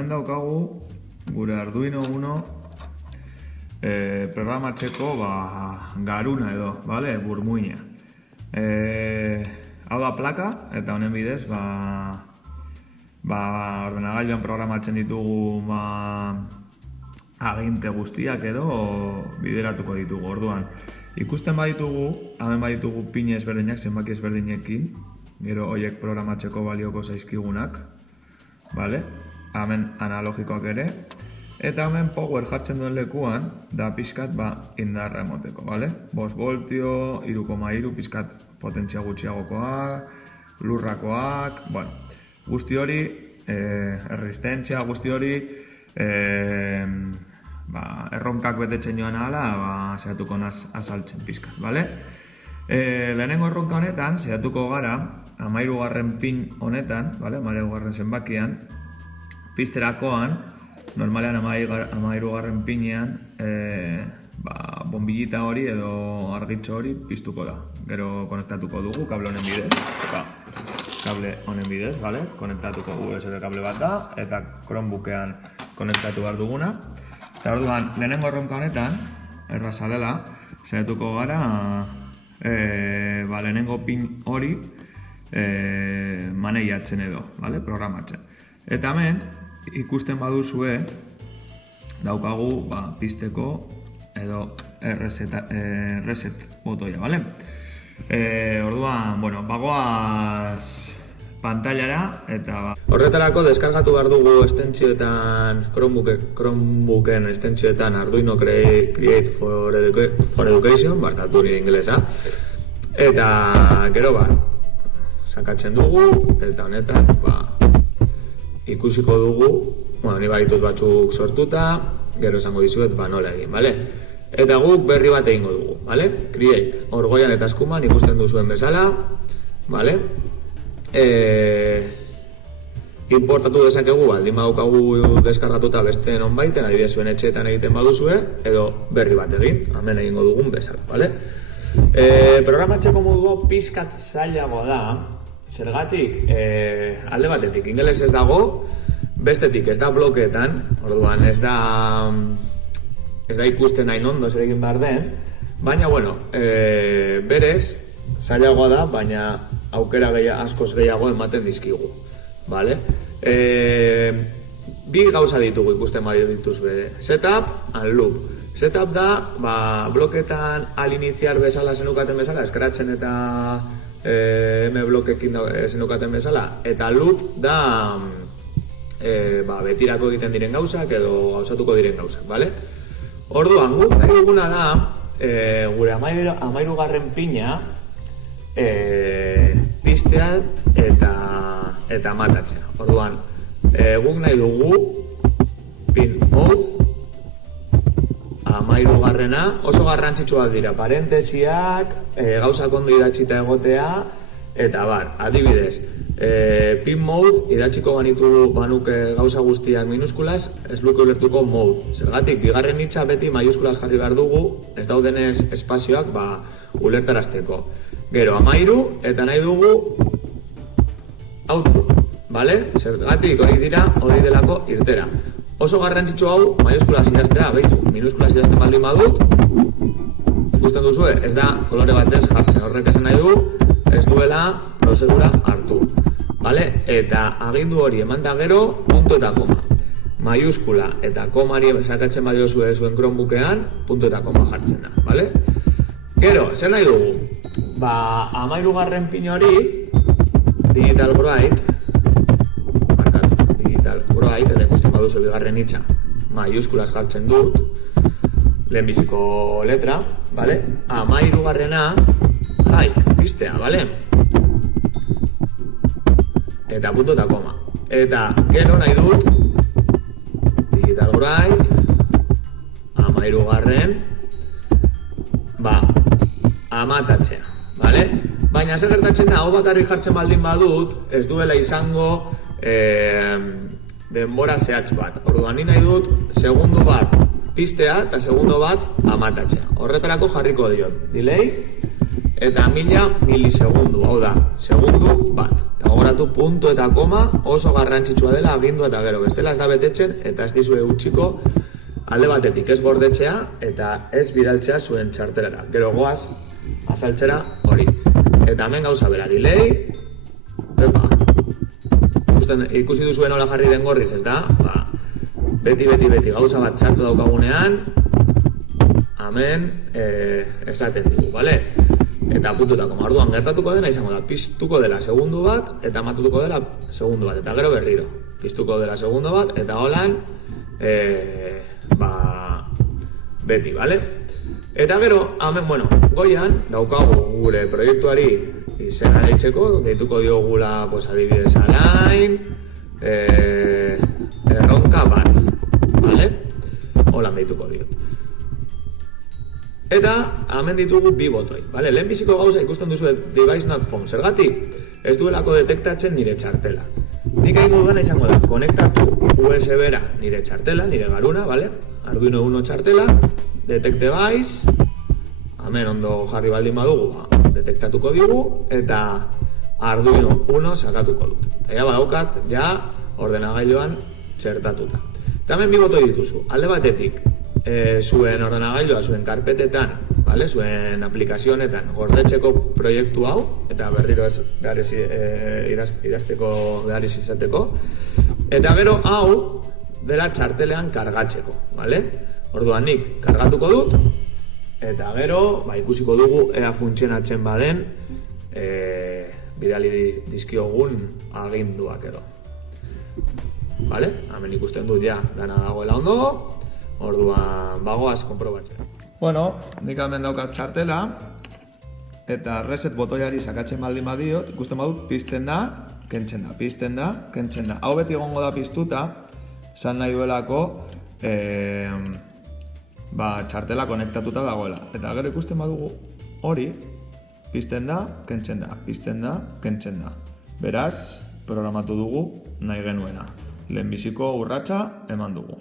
hemen daukagu gure Arduino Uno programatzeko garuna edo, vale? Burmuina. Hau da plaka, eta honen bidez, ordenagailuan programatzen ditugu aginte guztiak edo bideratuko ditugu. Orduan, ikusten baditugu, hemen baditugu pin ezberdinak, zenbaki ezberdinekin, gero horiek programatzeko balioko zaizkigunak, vale? Hemen analogikoak ere, eta hemen power jartzen duen lekuan, da pixkat indarra emoteko, vale? 5 voltio, 3,3 pixkat potentzia gutxiagokoak, lurrakoak, bueno, guzti hori, resistentzia guzti hori, erronkak betetzen joan ahala, zehatuko naz azaltzen pixkat, vale? Lehenengo erronka honetan, zehatuko gara, 13. pin honetan, vale? 13. zenbakian, pizterakoan, normalean 13. pinean, bombillita hori edo argitxo hori piztuko da. Gero konektatuko dugu, kable honen bidez, kable honen bidez, vale? Konektatuko USB kable bat da, eta Chromebookean konektatu behar duguna. Eta orduan, lehenengo erronka honetan, erraza dela, saiatuko gara, lehenengo pin hori maneiatzen edo, vale? Programatzen. Eta hemen, ikusten baduzue, daukagu pizteko edo reset botoia, vale? Orduan, bueno, bagoaz pantailara eta horretarako deskargatu behar dugu estentzioetan, Chromebooken estentzioetan Arduino Create for Education, barkatu nire ingelesa, eta gero sakatzen dugu, eta honetan ikusiko dugu, ni baditut batzuk sortuta, gero esango dizuet nola egin, bale? Eta guk berri bat egingo dugu, bale? Create, hor goian eta eskuman ikusten duzuen bezala, bale? Importatu dezakegu, baldin badaukagu deskargatuta beste nonbaiten, adibidez zuen etxeetan egiten baduzue, edo berri bat egin, hemen egingo dugun bezala, bale? Programatzeko modua pixkat zailago da, zergatik, alde batetik ingeles ez dago, bestetik ez da blokeetan, orduan ez da ikusten nahi ondo zer egin behar den, baina, bueno, berez, zailagoa da, baina aukera askoz gehiago ematen dizkigu, bale? Bi gauza ditugu ikusten badi dituzue, setup and loop. Setup da, bloketan al iniciar bezala zenukaten bezala, eskratzen eta M-blokekin zenukaten bezala, eta loop da betirako egiten diren gauzak edo gauzatuko diren gauzak, bale? Orduan, guk nahi duguna da, gure 13. pina piztea eta matatzea. Orduan, guk nahi dugu pin mouth 13. Oso garrantzitsuak dira, parentesiak, gauzak ondo idatzita egotea, eta adibidez, pin mouth idatziko banuke gauza guztiak minuskulas, ez luke ulertuko mouth. Zergatik, bigarren hitza beti maiuskulas jarri behar dugu, ez daudenez espazioak ulertarazteko. Gero, 13, eta nahi dugu output, bale? Zergatik hori delako irtera. Oso garrantzitsu hau, maiuskulas idaztea, behitu, minuskulas idazten baldin badut, ikusten duzue, ez da kolore batez jartzen, horrek esan nahi du, ez duela prozedura hartu, bale? Eta agindu hori eman da gero, punto eta koma. Maiuskula eta komari sakatzen badiozue zuen Chromebookean, punto eta koma jartzen da, bale? Gero, zer nahi dugu? 13. pin hori, digital bright, eta ikusten baduzu bigarren hitza, maiuskulas jartzen dut, lehenbiziko letra, bale? 13. High, piztea, bale? Eta punto eta koma. Eta gero nahi dut, digital bright, 13. Amatatzea, bale? Baina zer gertatzen da, hau bakarrik jartzen baldin badut, ez duela izango denbora zehatz bat. Orduan ni nahi dut, segundo bat piztea eta segundo bat amatatzea. Horretarako jarriko diot, delay eta 1000 milisegundu, hau da, segundu bat. Eta gogoratu puntu eta koma oso garrantzitsua dela agindua eta gero, bestela ez da betetzen eta ez dizue utziko alde batetik ez gordetzea eta ez bidaltzea zuen txartelera. Gero goaz, azaltzera hori. Eta hemen gauza bera, delay, ikusi duzuen nola jarri den gorriz, ez da? Beti gauza bat txartu daukagunean, hemen esaten dugu, bale? Eta puntutako, orduan gertatuko dena izango da, piztuko dela segundu bat, eta matutuko dela segundu bat, eta gero berriro. Piztuko dela segundu bat, eta holan, beti, bale? Eta gero, hemen, goian, daukagu gure proiektuari izena deitzeko, deituko diogula, adibidez, alain, erronka bat, bale? Holan deituko diot. Eta, hemen ditugu bi botoi, bale? Lehenbiziko gauza ikusten duzu device not found, zergatik? Ez duelako detektatzen nire txartela. Nik egin dudana izango da, konektatu USB-ra nire txartela, nire garuna, bale? Arduino Uno txartela, detect device, hemen ondo jarri baldin badugu, detektatuko digu, eta Arduino Uno sakatuko dut. Eta ja badaukat, ordenagailuan txertatuta. Eta hemen bi botoi dituzu, alde batetik, zuen ordenagailua, zuen karpetetan, zuen aplikazionetan gordetzeko proiektu hau, eta berriro ez idazteko behar izateko, eta gero hau dela txartelean kargatzeko, orduan nik kargatuko dut, eta gero ikusiko dugu ea funtzionatzen baden bidali dizkiogun aginduak edo. Hemen ikusten dut dana dagoela ondo, orduan bagoaz konprobatzea. Nik hemen daukat txartela, eta reset botoiari sakatzen baldin badiot, ikusten badut pizten da, kentzen da, pizten da, kentzen da. Hau beti egongo da piztuta, zan nahi duelako txartela konektatuta dagoela. Eta gero ikusten badugu hori, pizten da, kentzen da, pizten da, kentzen da. Beraz, programatu dugu nahi genuena. Lehenbiziko urratsa eman dugu.